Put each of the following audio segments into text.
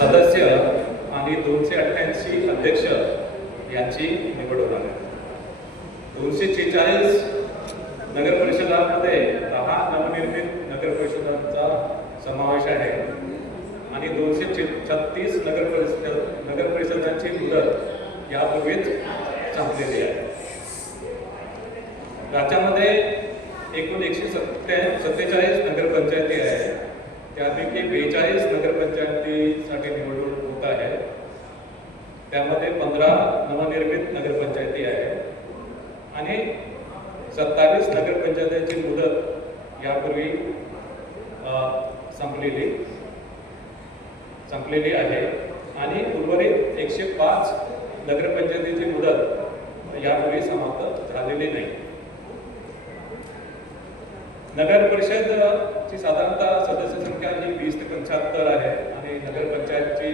सदस्य आणि 288 अध्यक्ष यांची निवड होणार आहे. 246 नगर परिषदांमध्ये 10 नवनिर्मित नगर परिषदांचा समावेश आहे आणि 236 नगर परिषदांची मुदत यापूर्वीच संपलेली आहे. राज्यामध्ये एकूण 147 नगरपंचायती आहे. त्यापैकी 42 नगरपंचायतीसाठी निवडणूक होत आहे. त्यामध्ये 15 नवनिर्मित नगरपंचायती आहे आणि 27 नगरपंचायतीची मुदत यापूर्वी संपलेली आहे आणि उर्वरित 105 नगरपंचायतीची मुदत यापूर्वी समाप्त झालेली नाही. नगर परिषदची साधारणतः सदस्य संख्या ही 20 ते 75 आहे आणि नगरपंचायतची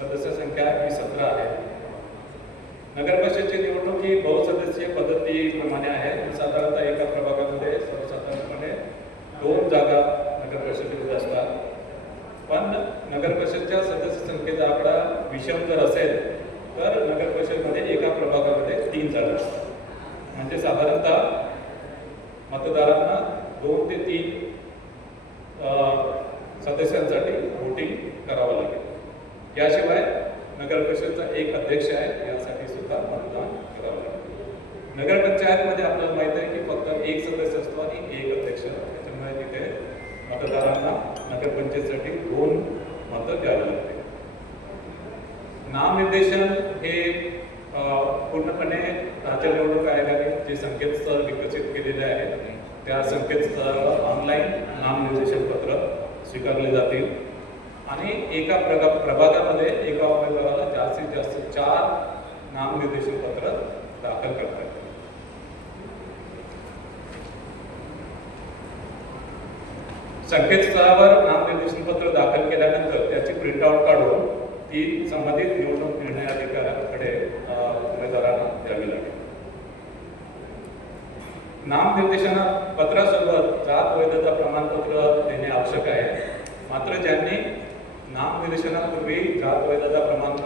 सदस्य संख्या ही 17 आहे. नगर परिषदची निवडणूक ही बहुसदस्यीय पद्धतीप्रमाणे आहे. साधारणतः एका प्रभागामध्ये सर्वसाधारणपणे 2 जागा नगर परिषदेमध्ये असतात. पण नगर परिषदच्या सदस्य संख्येचा आकडा विषम जर असेल तर नगर परिषदेमध्ये एका प्रभागामध्ये 3 जागा असतात. म्हणजे साधारणतः मतदारांना 2 ते 3 सदस्यांसाठी वोटिंग करावं लागेल. याशिवाय नगर परिषदेचा एक अध्यक्ष आहे, यासाठी सुद्धा मतदान करावं लागेल. नगरपंचायतमध्ये आपल्याला माहित आहे की फक्त एक सदस्य असतो आणि एक अध्यक्ष. त्याच्यामुळे तिथे मतदारांना नगरपंचायतीसाठी 2 मतं द्यावी लागते. नामनिर्देशन हे पूर्णपणे राज्य निवडणूक आयोगाने जे संकेतस्थळ विकसित केलेले आहे त्या संकेतस्थळावर ऑनलाईन नामनिर्देशन पत्र स्वीकारले जातील आणि एका प्रभागामध्ये एका उमेदवाराला जास्तीत जास्त 4 नामनिर्देशन पत्र दाखल करता येतील. संकेतस्थळावर नामनिर्देशन पत्र दाखल केल्यानंतर त्याची प्रिंटआउट काढून ती संबंधित निवडणूक निर्णय अधिकाऱ्याकडे उमेदवारांना द्यावी लागेल. नामनिर्देशन पत्रासोबत जात वैधता प्रमाणपत्र देणे आवश्यक आहे. मात्र ज्यांनी नामनिर्देशनापूर्वी जात वैधता प्रमाणपत्र